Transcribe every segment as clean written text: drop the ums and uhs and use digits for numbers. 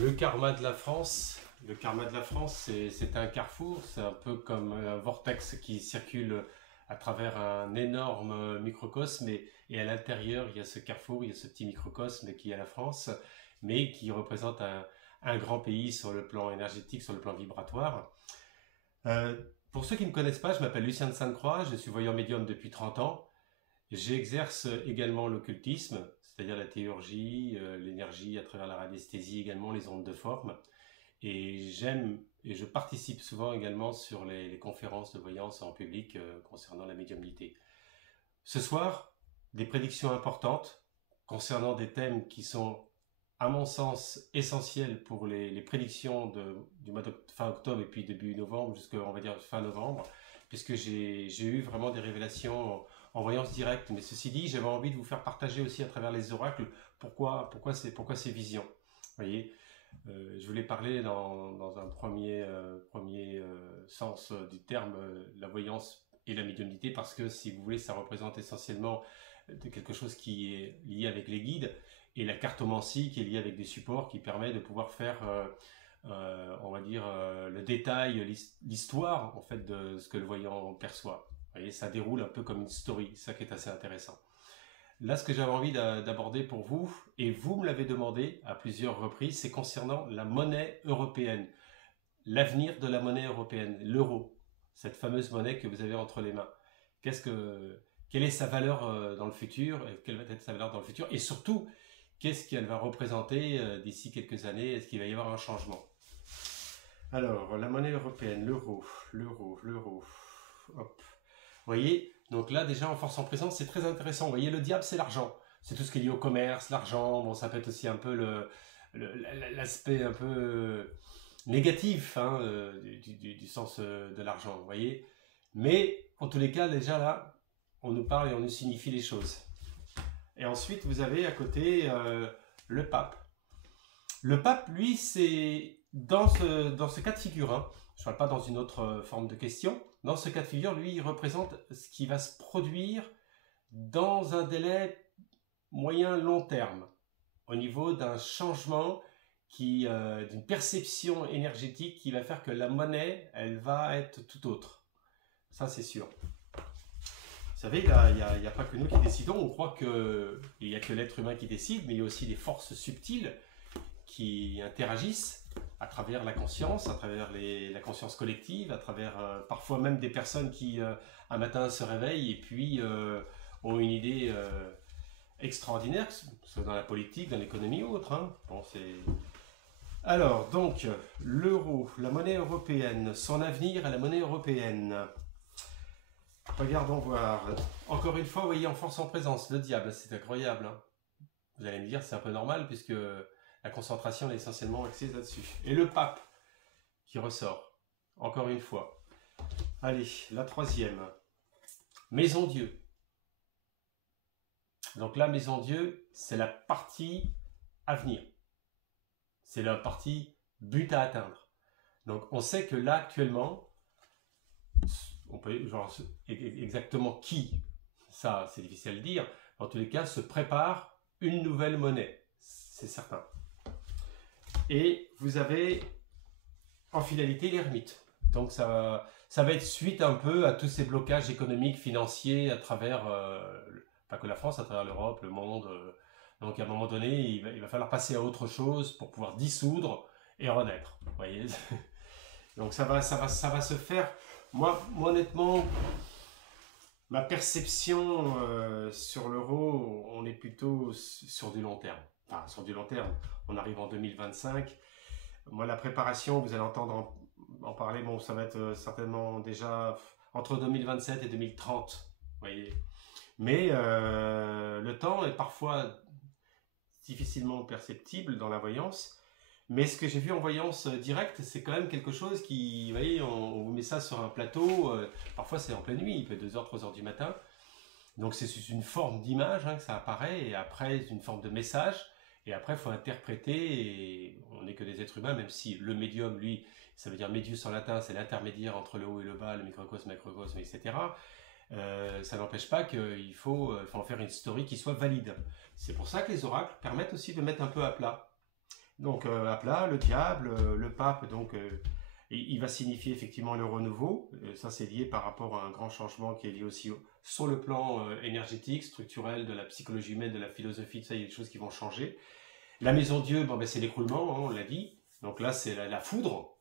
Le karma de la France, c'est un carrefour, c'est un peu comme un vortex qui circule à travers un énorme microcosme et à l'intérieur il y a ce carrefour, il y a ce petit microcosme qui est la France, mais qui représente un grand pays sur le plan énergétique, sur le plan vibratoire. Pour ceux qui ne me connaissent pas, je m'appelle Lucien de Sainte-Croix, je suis voyant médium depuis 30 ans. J'exerce également l'occultisme, c'est-à-dire la théurgie, l'énergie à travers la radiesthésie, également les ondes de forme. Et j'aime et je participe souvent également sur les conférences de voyance en public concernant la médiumnité. Ce soir, des prédictions importantes concernant des thèmes qui sont, à mon sens, essentiels pour les prédictions du mois de fin octobre et puis début novembre jusqu'à, on va dire, fin novembre, puisque j'ai eu vraiment des révélations en voyance directe. Mais ceci dit, j'avais envie de vous faire partager aussi à travers les oracles pourquoi ces visions. Vous voyez, je voulais parler dans un premier sens du terme, la voyance et la médiumnité, parce que si vous voulez, ça représente essentiellement quelque chose qui est lié avec les guides, et la cartomancie qui est liée avec des supports qui permet de pouvoir faire, on va dire, le détail, l'histoire en fait de ce que le voyant perçoit. Vous voyez, ça déroule un peu comme une story, ça qui est assez intéressant. Là, ce que j'avais envie d'aborder pour vous, et vous me l'avez demandé à plusieurs reprises, c'est concernant la monnaie européenne, l'avenir de la monnaie européenne, l'euro, cette fameuse monnaie que vous avez entre les mains. Quelle est sa valeur dans le futur, quelle va être sa valeur dans le futur, et surtout, qu'est-ce qu'elle va représenter d'ici quelques années, est-ce qu'il va y avoir un changement? Alors, la monnaie européenne, l'euro, hop. Vous voyez, donc là déjà en force en présence, c'est très intéressant. Vous voyez, le diable, c'est l'argent. C'est tout ce qui est lié au commerce, l'argent. Bon, ça peut être aussi un peu l'aspect un peu négatif hein, du sens de l'argent, vous voyez. Mais en tous les cas, déjà là, on nous parle et on nous signifie les choses. Et ensuite, vous avez à côté le pape. Le pape, lui, c'est dans ce cas de figure, hein, je ne parle pas dans une autre forme de question, dans ce cas de figure, lui, il représente ce qui va se produire dans un délai moyen-long terme, au niveau d'un changement, d'une perception énergétique qui va faire que la monnaie, elle va être tout autre. Ça, c'est sûr. Vous savez, il n'y a pas que nous qui décidons, on croit qu'il n'y a que l'être humain qui décide, mais il y a aussi des forces subtiles qui interagissent à travers la conscience, à travers la conscience collective, à travers parfois même des personnes qui un matin se réveillent et puis ont une idée extraordinaire, que ce soit dans la politique, dans l'économie ou autre. Hein. Bon, alors, donc, l'euro, la monnaie européenne, son avenir à la monnaie européenne. Regardons voir. Encore une fois, vous voyez, en force en présence, le diable, c'est incroyable. Hein. Vous allez me dire, c'est un peu normal puisque la concentration est essentiellement axée là-dessus. Et le pape qui ressort, encore une fois. Allez, la troisième. Maison Dieu. Donc la Maison Dieu, c'est la partie à venir. C'est la partie but à atteindre. Donc on sait que là, actuellement, on peut genre exactement qui, ça c'est difficile à le dire, en tous les cas, se prépare une nouvelle monnaie, c'est certain. Et vous avez en finalité l'ermite. Donc ça va être suite un peu à tous ces blocages économiques, financiers à travers, pas que la France, à travers l'Europe, le monde. Donc à un moment donné, il va falloir passer à autre chose pour pouvoir dissoudre et renaître. Vous voyez. Donc ça va se faire. Moi honnêtement, ma perception sur l'euro, on est plutôt sur du long terme. Enfin, sur du long terme, on arrive en 2025. Moi, la préparation, vous allez entendre en parler, bon, ça va être certainement déjà entre 2027 et 2030, vous voyez. Mais le temps est parfois difficilement perceptible dans la voyance. Mais ce que j'ai vu en voyance directe, c'est quand même quelque chose qui, vous voyez, on vous met ça sur un plateau, parfois c'est en pleine nuit, il peut être 2h, 3h du matin. Donc c'est une forme d'image hein, que ça apparaît, et après c'est une forme de message, et après il faut interpréter, et on n'est que des êtres humains, même si le médium, lui, ça veut dire médius en latin, c'est l'intermédiaire entre le haut et le bas, le microcosme, macrocosme, etc. Ça n'empêche pas qu'il faut en faire une story qui soit valide. C'est pour ça que les oracles permettent aussi de mettre un peu à plat. Donc à plat, le diable, le pape, donc il va signifier effectivement le renouveau. Ça, c'est lié par rapport à un grand changement qui est lié aussi sur le plan énergétique, structurel, de la psychologie humaine, de la philosophie, tout ça, il y a des choses qui vont changer. La maison Dieu, bon, ben, c'est l'écroulement, hein, on l'a dit. Donc là, c'est la foudre.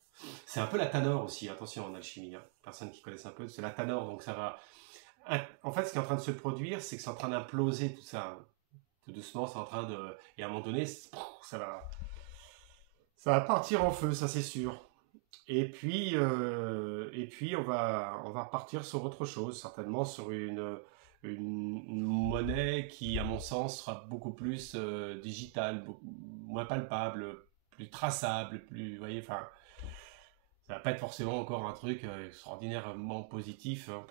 C'est un peu la tanor aussi, attention en alchimie, hein. Personne qui connaisse un peu, c'est la tanor, donc ça va... En fait, ce qui est en train de se produire, c'est que c'est en train d'imploser tout ça. Tout doucement, c'est en train de... Et à un moment donné, ça va partir en feu, ça c'est sûr. Et puis on va partir sur autre chose, certainement sur une monnaie qui, à mon sens, sera beaucoup plus digitale, moins palpable, plus traçable, plus, vous voyez, enfin, ça va pas être forcément encore un truc extraordinairement positif hein,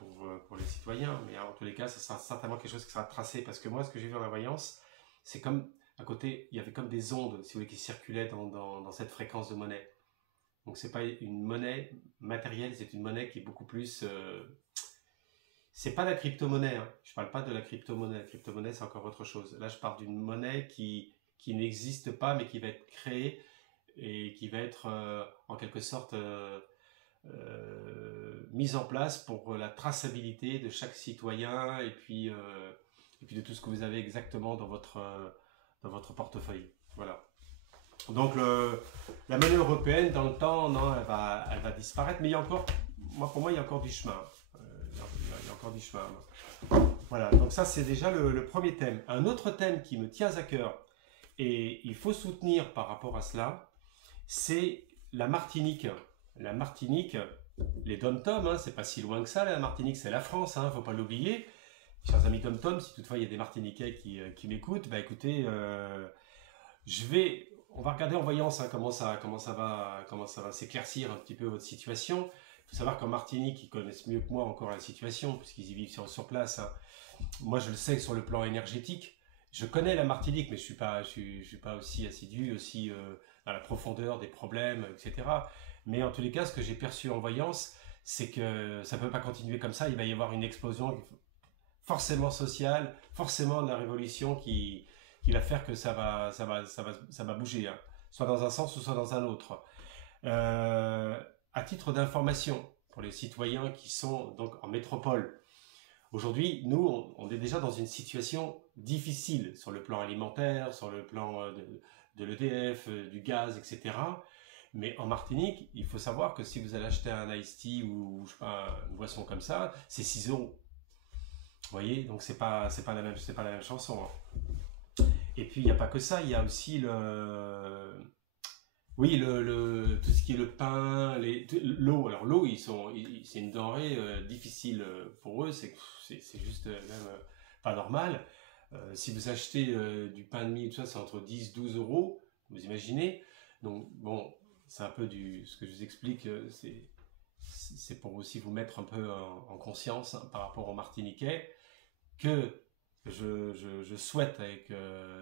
pour les citoyens, mais en tous les cas, ça sera certainement quelque chose qui sera tracé, parce que moi, ce que j'ai vu dans la voyance, c'est comme, à côté, il y avait comme des ondes, si vous voulez, qui circulaient dans cette fréquence de monnaie. Donc c'est pas une monnaie matérielle, c'est une monnaie qui est beaucoup plus... c'est pas la crypto-monnaie, hein. Je parle pas de la crypto-monnaie. La crypto-monnaie, c'est encore autre chose. Là, je parle d'une monnaie qui n'existe pas, mais qui va être créée et qui va être en quelque sorte mise en place pour la traçabilité de chaque citoyen et puis de tout ce que vous avez exactement dans votre portefeuille. Voilà. Donc la monnaie européenne, dans le temps, non, elle va disparaître, mais il y a encore, pour moi, il y a encore du chemin. Il y a encore du chemin. Voilà, donc ça c'est déjà le premier thème. Un autre thème qui me tient à cœur, et il faut soutenir par rapport à cela, c'est la Martinique. La Martinique, les dom-toms, hein, c'est pas si loin que ça, la Martinique c'est la France, hein, faut pas l'oublier. Chers amis dom-toms, si toutefois il y a des Martiniquais qui m'écoutent, bah écoutez, on va regarder en voyance hein, comment ça va s'éclaircir un petit peu votre situation. Il faut savoir qu'en Martinique, ils connaissent mieux que moi encore la situation, puisqu'ils y vivent sur place. Hein. Moi, je le sais sur le plan énergétique. Je connais la Martinique, mais je suis pas aussi assidu, aussi dans la profondeur des problèmes, etc. Mais en tous les cas, ce que j'ai perçu en voyance, c'est que ça ne peut pas continuer comme ça. Il va y avoir une explosion forcément sociale, forcément de la révolution qui va faire que ça va bouger, hein, soit dans un sens ou soit dans un autre. À titre d'information, pour les citoyens qui sont donc en métropole, aujourd'hui, nous, on est déjà dans une situation difficile sur le plan alimentaire, sur le plan de l'EDF, du gaz, etc. Mais en Martinique, il faut savoir que si vous allez acheter un iced tea ou je sais pas, une boisson comme ça, c'est 6 euros. Vous voyez, donc c'est pas la même chanson. Hein. Et puis il n'y a pas que ça, il y a aussi oui, tout ce qui est le pain, l'eau. Alors l'eau, c'est une denrée difficile pour eux, c'est juste même pas normal. Si vous achetez du pain de mie, tout ça, c'est entre 10 et 12 euros, vous imaginez. Donc bon, c'est un peu ce que je vous explique, c'est pour aussi vous mettre un peu en conscience hein, par rapport aux Martiniquais, que je souhaite avec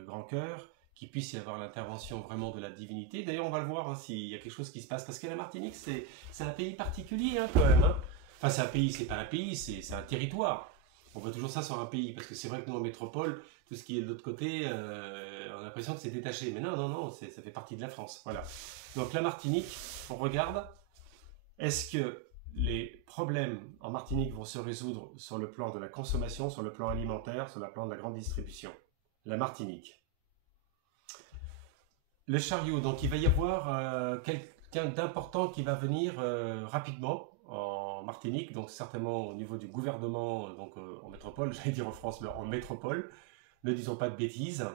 grand cœur qu'il puisse y avoir l'intervention vraiment de la divinité. D'ailleurs, on va le voir hein, s'il y a quelque chose qui se passe, parce que la Martinique, c'est un pays particulier hein, quand même. Hein. Enfin, c'est un pays, c'est pas un pays, c'est un territoire. On voit toujours ça sur un pays, parce que c'est vrai que nous, en métropole, tout ce qui est de l'autre côté, on a l'impression que c'est détaché. Mais non, non, non, ça fait partie de la France. Voilà. Donc la Martinique, on regarde, est-ce que les problèmes en Martinique vont se résoudre sur le plan de la consommation, sur le plan alimentaire, sur le plan de la grande distribution? La Martinique. Le chariot, donc il va y avoir quelqu'un d'important qui va venir rapidement en Martinique, donc certainement au niveau du gouvernement, donc en métropole, j'allais dire en France, mais en métropole, ne disons pas de bêtises.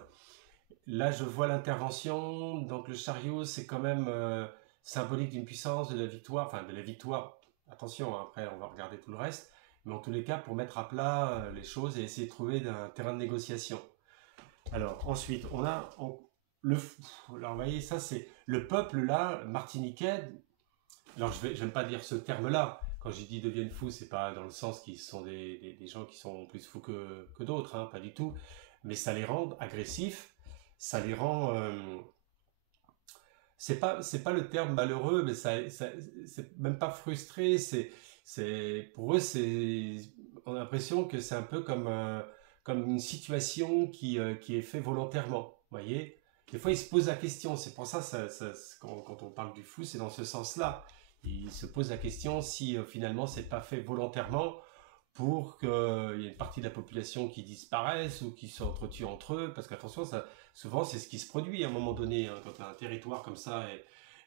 Là, je vois l'intervention, donc le chariot, c'est quand même symbolique d'une puissance, de la victoire, enfin de la victoire, attention, hein, après on va regarder tout le reste, mais en tous les cas, pour mettre à plat les choses et essayer de trouver un terrain de négociation. Alors, ensuite, alors, vous voyez, ça c'est le peuple là, martiniquais. Alors, j'aime pas dire ce terme-là. Quand je dis deviennent fous, c'est pas dans le sens qu'ils sont des gens qui sont plus fous que d'autres, hein, pas du tout. Mais ça les rend agressifs, ça les rend. C'est pas le terme malheureux, mais c'est même pas frustré. Pour eux, on a l'impression que c'est un peu comme une situation qui est faite volontairement, voyez. des fois, il se pose la question. C'est pour ça, quand on parle du flou, c'est dans ce sens-là. Il se pose la question si finalement, c'est pas fait volontairement pour qu'il y ait une partie de la population qui disparaisse ou qui s'entretuent entre eux. Parce qu'attention, souvent, c'est ce qui se produit à un moment donné. Hein, quand un territoire comme ça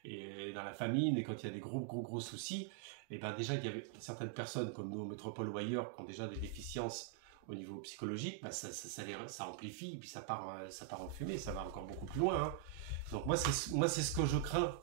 est dans la famine et quand il y a des gros soucis, et ben déjà, il y avait certaines personnes comme nous en métropole ou ailleurs qui ont déjà des déficiences au niveau psychologique, bah ça amplifie, puis ça part en fumée, ça va encore beaucoup plus loin. Hein. Donc moi, c'est ce que je crains,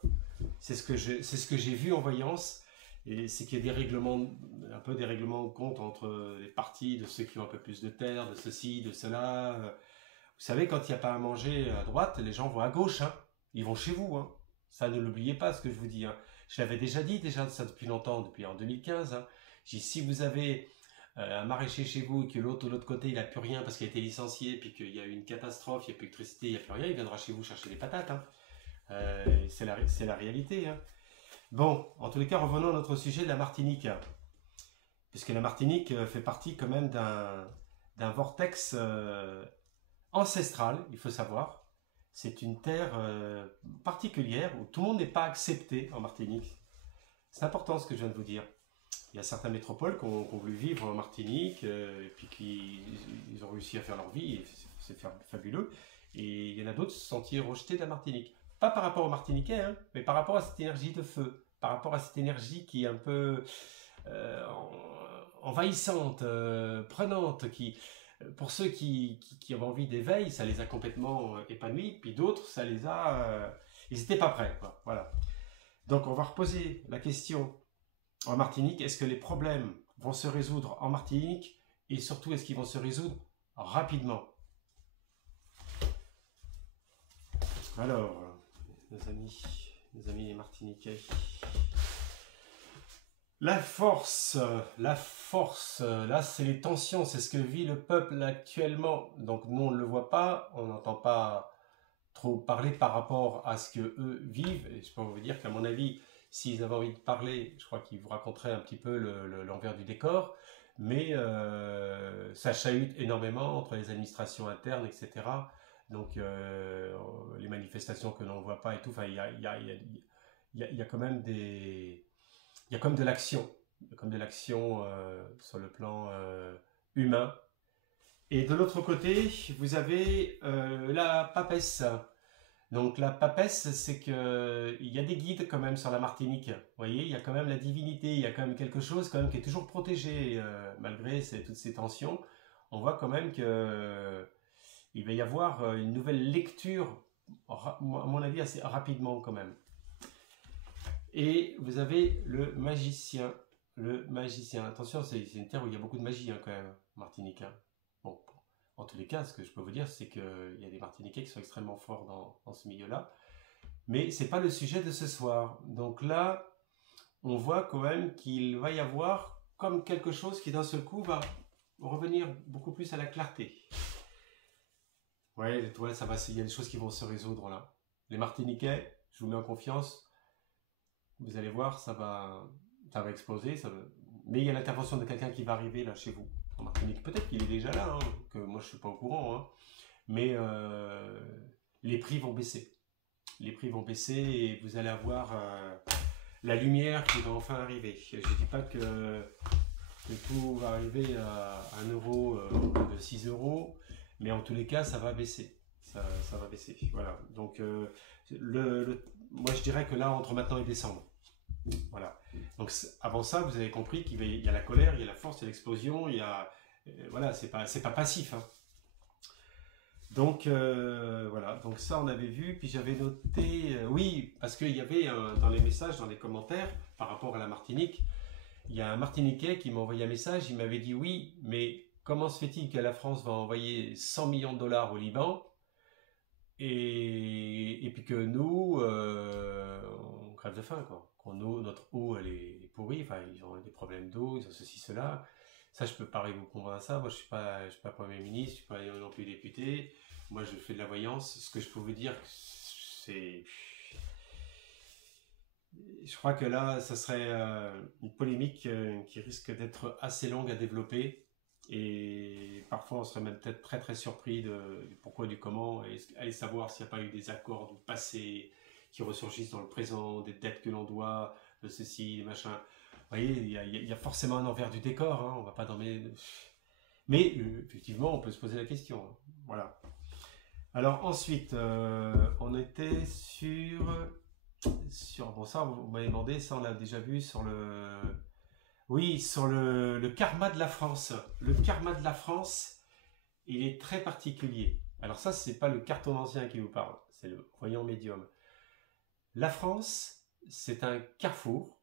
c'est ce que j'ai vu en voyance, et c'est qu'il y a un peu des règlements de compte entre les partis, de ceux qui ont un peu plus de terre, de ceci, de cela. Vous savez, quand il n'y a pas à manger à droite, les gens vont à gauche, hein. Ils vont chez vous. Hein. Ça, ne l'oubliez pas, ce que je vous dis. Hein. Je l'avais déjà dit, ça depuis longtemps, depuis en 2015. Hein. J'ai dit, si vous avez un maraîcher chez vous et que l'autre, de l'autre côté, il n'a plus rien parce qu'il a été licencié, puis qu'il y a eu une catastrophe, il n'y a plus d'électricité, il n'y a plus rien, il viendra chez vous chercher des patates. Hein. C'est la réalité. Hein. Bon, en tous les cas, revenons à notre sujet de la Martinique. Puisque la Martinique fait partie quand même d'un vortex ancestral, il faut savoir. C'est une terre particulière où tout le monde n'est pas accepté en Martinique. C'est important ce que je viens de vous dire. Il y a certaines métropoles qui ont voulu vivre en Martinique et puis ils ont réussi à faire leur vie, et c'est fabuleux. Et il y en a d'autres qui se sont sentis rejetés de la Martinique. Pas par rapport aux Martiniquais, hein, mais par rapport à cette énergie de feu, par rapport à cette énergie qui est un peu envahissante, prenante, pour ceux qui avaient envie d'éveil, ça les a complètement épanouis, puis d'autres, ça les a... ils n'étaient pas prêts, quoi. Voilà. Donc on va reposer la question en Martinique, est-ce que les problèmes vont se résoudre en Martinique, et surtout, est-ce qu'ils vont se résoudre rapidement? Alors, nos amis les Martiniquais. La force, là c'est les tensions, c'est ce que vit le peuple actuellement. Donc nous on ne le voit pas, on n'entend pas trop parler par rapport à ce que eux vivent. Et je peux vous dire qu'à mon avis, s'ils avaient envie de parler, je crois qu'ils vous raconteraient un petit peu l'envers du décor. Mais ça chahute énormément entre les administrations internes, etc. Donc les manifestations que l'on ne voit pas et tout, enfin il y a quand même il y a comme de l'action, sur le plan humain. Et de l'autre côté, vous avez la papesse. Donc la papesse, c'est que il y a des guides quand même sur la Martinique. Vous voyez, il y a quand même la divinité, il y a quand même quelque chose quand même qui est toujours protégé malgré toutes ces tensions. On voit quand même que il va y avoir une nouvelle lecture, à mon avis, assez rapidement quand même. Et vous avez le magicien. Le magicien. Attention, c'est une terre où il y a beaucoup de magie hein, quand même, Martinique. Hein. Bon, en tous les cas, ce que je peux vous dire, c'est qu'il y a des Martiniquais qui sont extrêmement forts dans ce milieu-là. Mais ce n'est pas le sujet de ce soir. Donc là, on voit quand même qu'il va y avoir comme quelque chose qui d'un seul coup va revenir beaucoup plus à la clarté. Ouais, ça va, il y a des choses qui vont se résoudre là. Les Martiniquais, je vous mets en confiance. Vous allez voir, ça va exploser. Mais il y a l'intervention de quelqu'un qui va arriver là chez vous, en Martinique. Peut-être qu'il est déjà là, hein, que moi je ne suis pas au courant. Hein. Mais les prix vont baisser. Les prix vont baisser et vous allez avoir la lumière qui va enfin arriver. Je ne dis pas que tout va arriver à 1 euro de 6 euros, mais en tous les cas, ça va baisser. Ça va baisser. Voilà. Donc, moi je dirais que là, entre maintenant et décembre. Voilà. Donc avant ça, vous avez compris qu'il y a la colère, il y a la force, il y a l'explosion, il y a voilà, c'est pas passif. Hein. Donc voilà. Donc ça, on avait vu. Puis j'avais noté, oui, parce qu'il y avait dans les messages, dans les commentaires, par rapport à la Martinique, il y a un Martiniquais qui m'a envoyé un message. Il m'avait dit oui, mais comment se fait-il que la France va envoyer 100 millions de dollars au Liban et puis que nous, on crève de faim, quoi. Notre eau, elle est pourrie, enfin, ils ont des problèmes d'eau, ils ont ceci, cela. Ça, je peux pas vous convaincre à ça. Moi, je suis pas Premier ministre, je suis pas non plus député. Moi, je fais de la voyance. Ce que je peux vous dire, c'est... Je crois que là, ça serait une polémique qui risque d'être assez longue à développer. Et parfois, on serait même peut-être très très surpris du pourquoi, du comment, et aller savoir s'il n'y a pas eu des accords du passé qui ressurgissent dans le présent, des dettes que l'on doit, de ceci, des machins. Vous voyez, il y a forcément un envers du décor, hein, on va pas dormir. Mais effectivement, on peut se poser la question, hein. Voilà. Alors ensuite, on était sur bon, ça, vous m'avez demandé, ça on l'a déjà vu sur oui, sur le karma de la France. Le karma de la France, il est très particulier. Alors ça, c'est pas le cartomancien qui vous parle, c'est le voyant médium. La France, c'est un carrefour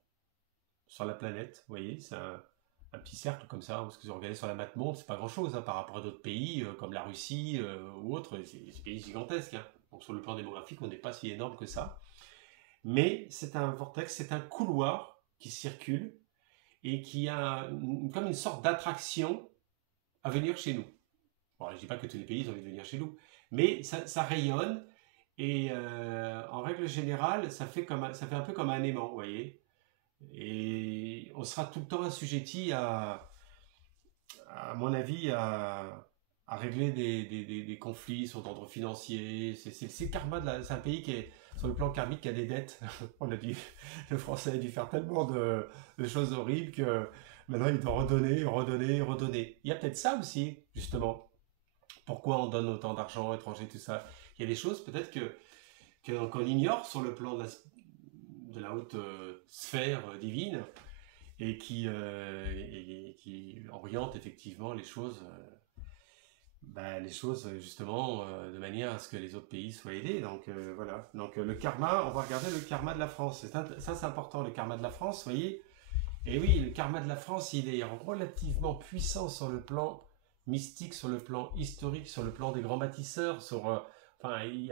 sur la planète, vous voyez, c'est un petit cercle comme ça, parce que vous regardez sur la map monde, c'est pas grand-chose hein, par rapport à d'autres pays comme la Russie ou autres, c'est des pays gigantesques. Hein. Donc sur le plan démographique, on n'est pas si énorme que ça. Mais c'est un vortex, c'est un couloir qui circule et qui a comme une sorte d'attraction à venir chez nous. Bon, je ne dis pas que tous les pays ont envie de venir chez nous, mais ça rayonne et en règle générale, ça fait un peu comme un aimant, vous voyez. Et on sera tout le temps assujetti à mon avis, à régler des conflits sur d'ordre financier. C'est le karma c'est un pays qui est, sur le plan karmique, qui a des dettes. Le français a dû faire tellement de choses horribles que maintenant il doit redonner, redonner, redonner. Il y a peut-être ça aussi, justement. Pourquoi on donne autant d'argent étranger, tout ça. Il y a des choses peut-être qu'on ignore sur le plan de la haute sphère divine et qui oriente effectivement les choses justement de manière à ce que les autres pays soient aidés. Donc voilà. Donc le karma, on va regarder le karma de la France. Ça c'est important, le karma de la France, vous voyez. Et oui, le karma de la France, il est relativement puissant sur le plan mystique, sur le plan historique, sur le plan des grands bâtisseurs. Enfin, il y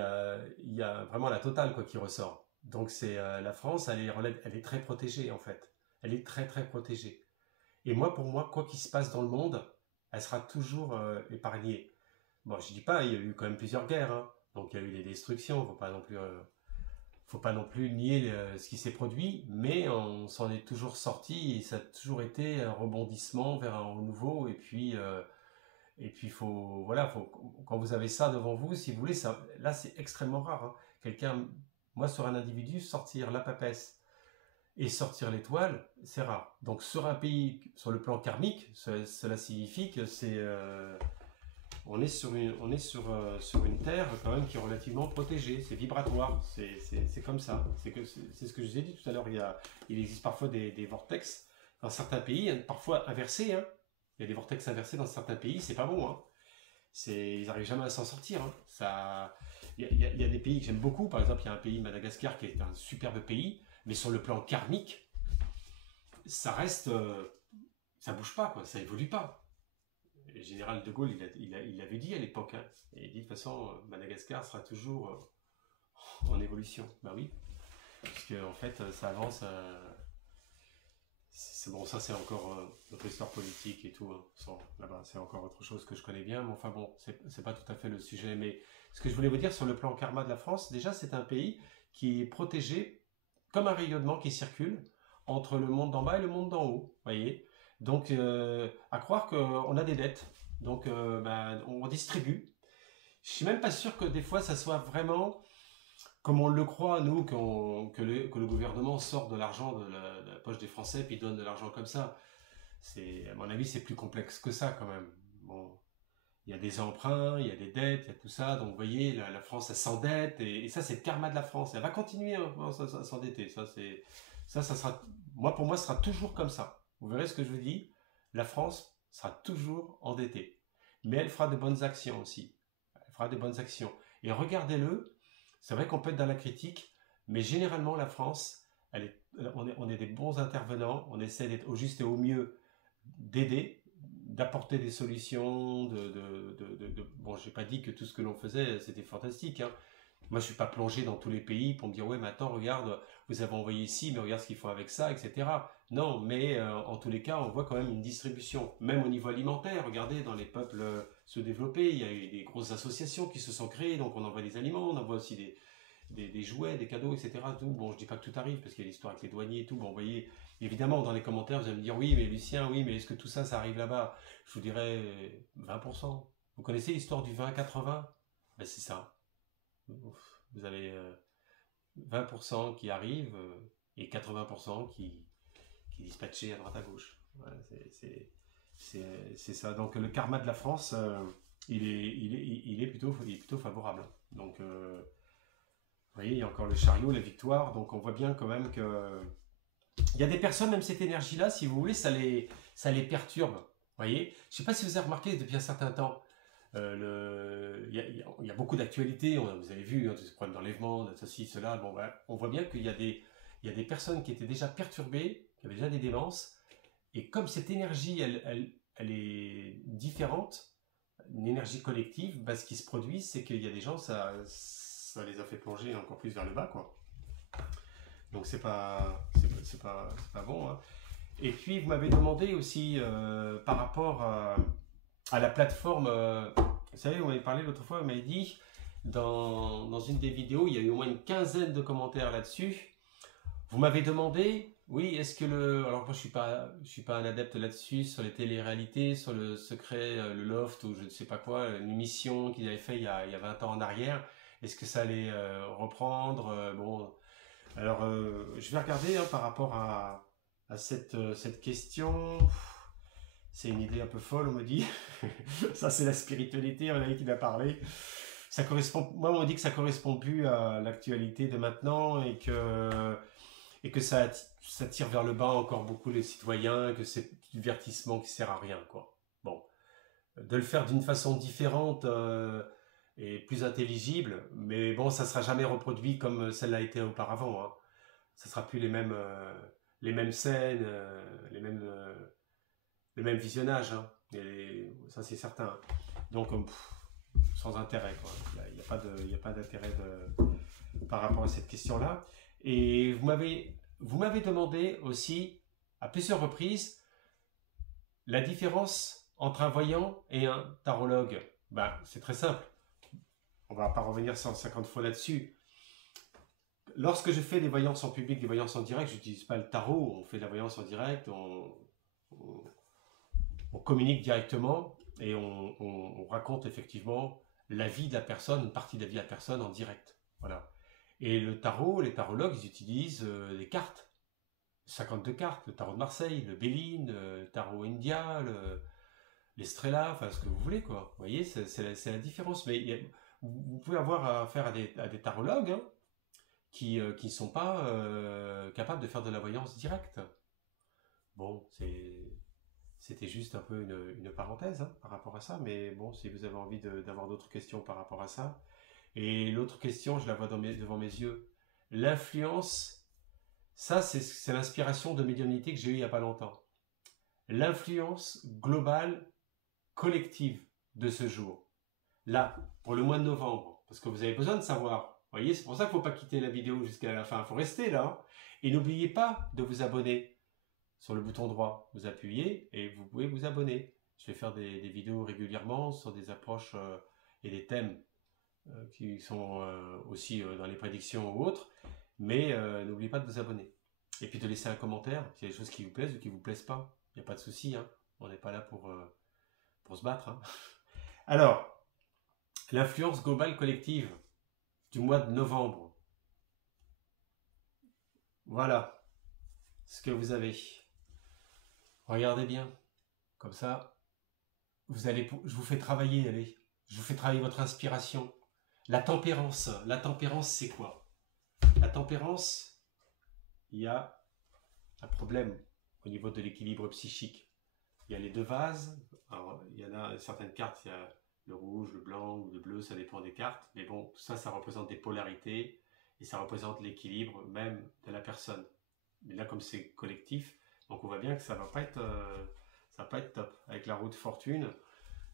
a vraiment la totale quoi qui ressort. Donc c'est la France, elle est très protégée en fait. Elle est très très protégée. Et pour moi, quoi qu'il se passe dans le monde, elle sera toujours épargnée. Bon, je dis pas, il y a eu quand même plusieurs guerres, hein. Donc il y a eu des destructions. Faut pas non plus nier ce qui s'est produit, mais on s'en est toujours sorti et ça a toujours été un rebondissement vers un renouveau. Et puis quand vous avez ça devant vous, si vous voulez, là c'est extrêmement rare. Hein. Moi sur un individu, sortir la papesse et sortir l'étoile, c'est rare. Donc sur un pays, sur le plan karmique, cela signifie que on est sur une terre quand même qui est relativement protégée. C'est vibratoire, c'est comme ça. C'est ce que je vous ai dit tout à l'heure. Il existe parfois des vortex dans certains pays, parfois inversés. Hein. Il y a des vortex inversés dans certains pays, c'est pas bon. Hein. Ils n'arrivent jamais à s'en sortir. Hein. Il y a des pays que j'aime beaucoup. Par exemple, il y a un pays, Madagascar, qui est un superbe pays, mais sur le plan karmique, ça reste, ça bouge pas, quoi, ça évolue pas. Le général de Gaulle, il l'avait dit à l'époque, hein, et il dit de toute façon, Madagascar sera toujours en évolution. Ben oui, parce que en fait, ça avance. Bon, ça c'est encore notre histoire politique et tout. Hein. Là-bas, c'est encore autre chose que je connais bien, mais enfin bon, c'est pas tout à fait le sujet. Mais ce que je voulais vous dire sur le plan karma de la France, déjà c'est un pays qui est protégé comme un rayonnement qui circule entre le monde d'en bas et le monde d'en haut, voyez. Donc, à croire qu'on a des dettes, donc on distribue. Je suis même pas sûr que des fois ça soit vraiment comme on le croit, nous, que le gouvernement sort de l'argent de la poche des Français puis donne de l'argent comme ça. À mon avis, c'est plus complexe que ça quand même. Bon, il y a des emprunts, il y a des dettes, il y a tout ça. Donc, vous voyez, la France, elle s'endette. Et ça, c'est le karma de la France. Elle va continuer à s'endetter. Ça sera, pour moi, ce sera toujours comme ça. Vous verrez ce que je vous dis. La France sera toujours endettée. Mais elle fera de bonnes actions aussi. Elle fera de bonnes actions. Et regardez-le. C'est vrai qu'on peut être dans la critique, mais généralement, la France, on est des bons intervenants. On essaie d'être au juste et au mieux d'aider, d'apporter des solutions. Bon, j'ai pas dit que tout ce que l'on faisait, c'était fantastique. Hein. Moi, je suis pas plongé dans tous les pays pour me dire, ouais, mais attends, regarde, vous avez envoyé ici, mais regarde ce qu'ils font avec ça, etc. Non, mais en tous les cas, on voit quand même une distribution, même au niveau alimentaire. Regardez, dans les peuples sous-développés, il y a eu des grosses associations qui se sont créées, donc on envoie des aliments, on envoie aussi des jouets, des cadeaux, etc. Tout. Bon, je dis pas que tout arrive, parce qu'il y a l'histoire avec les douaniers et tout. Bon, vous voyez, évidemment, dans les commentaires, vous allez me dire, oui, mais Lucien, oui, mais est-ce que tout ça, ça arrive là-bas? Je vous dirais 20%. Vous connaissez l'histoire du 20-80? Ben, c'est ça. Vous avez 20% qui arrivent et 80% qui dispatchés à droite à gauche. Voilà, c'est ça. Donc le karma de la France, il est plutôt favorable. Donc, vous voyez, il y a encore le chariot, la victoire. Donc on voit bien quand même que il y a des personnes, même cette énergie-là, si vous voulez, ça les perturbe. Vous voyez, je ne sais pas si vous avez remarqué depuis un certain temps. Il y a beaucoup d'actualités, vous avez vu, hein, ce problème d'enlèvement, de ceci, cela. Bon, ben, on voit bien qu'il y a des personnes qui étaient déjà perturbées, qui avaient déjà des démences, et comme cette énergie, elle est différente, une énergie collective, ben, ce qui se produit, c'est qu'il y a des gens, ça les a fait plonger encore plus vers le bas, quoi. Donc c'est pas bon, hein. Et puis vous m'avez demandé aussi par rapport à la plateforme, vous savez, vous m'avez parlé l'autre fois, vous m'avez dit, dans une des vidéos, il y a eu au moins une quinzaine de commentaires là-dessus. Vous m'avez demandé, oui, est-ce que alors moi je suis pas un adepte là-dessus, sur les téléréalités, sur le secret, le loft, ou je ne sais pas quoi, une émission qu'ils avaient fait il y a 20 ans en arrière, est-ce que ça allait reprendre, bon, alors je vais regarder hein, par rapport à cette question. C'est une idée un peu folle, on me dit. Ça, c'est la spiritualité, on a dit qu'il a parlé. Ça correspond, moi, on me dit que ça correspond plus à l'actualité de maintenant et que ça tire vers le bas encore beaucoup les citoyens, que c'est du divertissement qui sert à rien, quoi. Bon, de le faire d'une façon différente et plus intelligible, mais bon, ça sera jamais reproduit comme celle-là a été auparavant, hein. Ça sera plus les mêmes scènes, les mêmes visionnages, hein. Ça c'est certain. Donc sans intérêt, quoi. Il n'y a pas d'intérêt par rapport à cette question-là. Et vous m'avez demandé aussi à plusieurs reprises la différence entre un voyant et un tarologue. Ben, c'est très simple. On ne va pas revenir 150 fois là-dessus. Lorsque je fais des voyances en public, des voyances en direct, je n'utilise pas le tarot, on fait de la voyance en direct, on communique directement et on raconte effectivement la vie de la personne, une partie de la vie de la personne en direct. Voilà. Et le tarot, les tarologues, ils utilisent des cartes, 52 cartes, le tarot de Marseille, le Béline, le tarot India, l'estrella, enfin ce que vous voulez, quoi. Vous voyez, c'est la différence. Mais vous pouvez avoir affaire à des tarologues hein, qui ne sont pas capables de faire de la voyance directe. Bon, c'était juste un peu une parenthèse hein, par rapport à ça, mais bon, si vous avez envie d'avoir d'autres questions par rapport à ça. Et l'autre question, je la vois devant mes yeux. L'influence, ça c'est l'inspiration de médiumnité que j'ai eue il n'y a pas longtemps. L'influence globale, collective de ce jour. Là, pour le mois de novembre, parce que vous avez besoin de savoir. Vous voyez, c'est pour ça qu'il ne faut pas quitter la vidéo jusqu'à la fin, il faut rester là. Hein. Et n'oubliez pas de vous abonner. Sur le bouton droit, vous appuyez et vous pouvez vous abonner. Je vais faire des vidéos régulièrement sur des approches et des thèmes qui sont aussi dans les prédictions ou autres. Mais n'oubliez pas de vous abonner. Et puis de laisser un commentaire s'il y a des choses qui vous plaisent ou qui ne vous plaisent pas. Il n'y a pas de souci. Hein. On n'est pas là pour se battre. Hein. Alors, l'influence globale collective du mois de novembre. Voilà ce que vous avez. Regardez bien, comme ça, je vous fais travailler, allez, je vous fais travailler votre inspiration. La tempérance c'est quoi? La tempérance, il y a un problème au niveau de l'équilibre psychique. Il y a les deux vases, alors, il y en a certaines cartes, il y a le rouge, le blanc ou le bleu, ça dépend des cartes, mais bon, tout ça, ça représente des polarités et ça représente l'équilibre même de la personne. Mais là, comme c'est collectif, donc on voit bien que ça va pas être top avec la roue de fortune.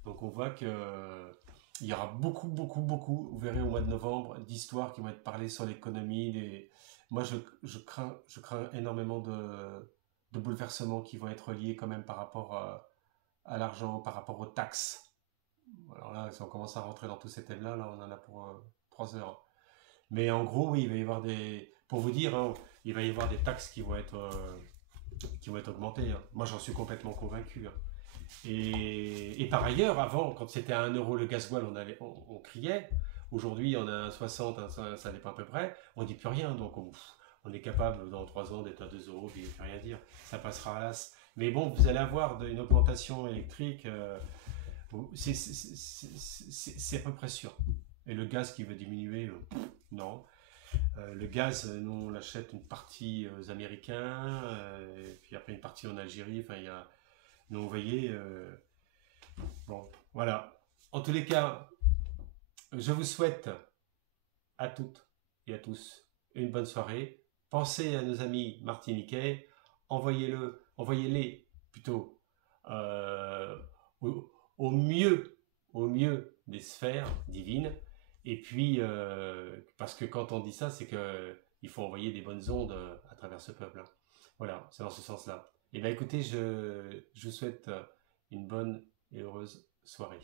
Donc on voit que il y aura beaucoup, vous verrez au mois de novembre, d'histoires qui vont être parlées sur l'économie. Moi je crains énormément de bouleversements qui vont être liés quand même par rapport à l'argent, par rapport aux taxes. Alors là, si on commence à rentrer dans tous ces thèmes-là, là on en a pour 3 heures. Mais en gros, oui, il va y avoir des... Pour vous dire, hein, il va y avoir des taxes qui vont être augmentées, hein. Moi, j'en suis complètement convaincu, hein. Et par ailleurs, avant, quand c'était à 1 euro le gasoil, on criait. Aujourd'hui, on a un 60, ça dépend à peu près. On dit plus rien, donc on est capable dans 3 ans d'être à 2 euros, puis plus rien dire. Ça passera à l'as. Mais bon, vous allez avoir une augmentation électrique, c'est à peu près sûr. Et le gaz qui va diminuer, non. Le gaz, nous on l'achète une partie aux Américains, et puis après une partie en Algérie. Enfin, il y a, donc vous voyez, bon, voilà. En tous les cas, je vous souhaite à toutes et à tous une bonne soirée. Pensez à nos amis martiniquais, envoyez-les plutôt euh, au mieux des sphères divines. Et puis, parce que quand on dit ça, c'est que il faut envoyer des bonnes ondes à travers ce peuple. Voilà, c'est dans ce sens-là. Et bien écoutez, je vous souhaite une bonne et heureuse soirée.